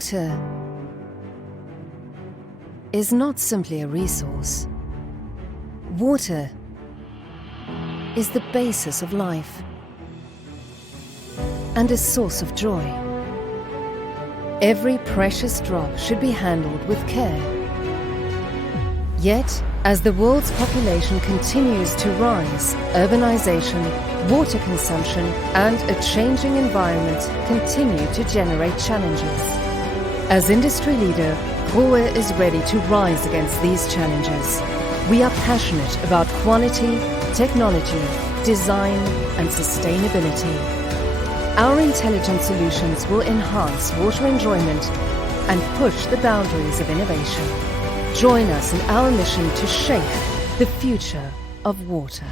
Water is not simply a resource. Water is the basis of life and a source of joy. Every precious drop should be handled with care. Yet, as the world's population continues to rise, urbanization, water consumption, and a changing environment continue to generate challenges. As industry leader, Grohe is ready to rise against these challenges. We are passionate about quality, technology, design, and sustainability. Our intelligent solutions will enhance water enjoyment and push the boundaries of innovation. Join us in our mission to shape the future of water.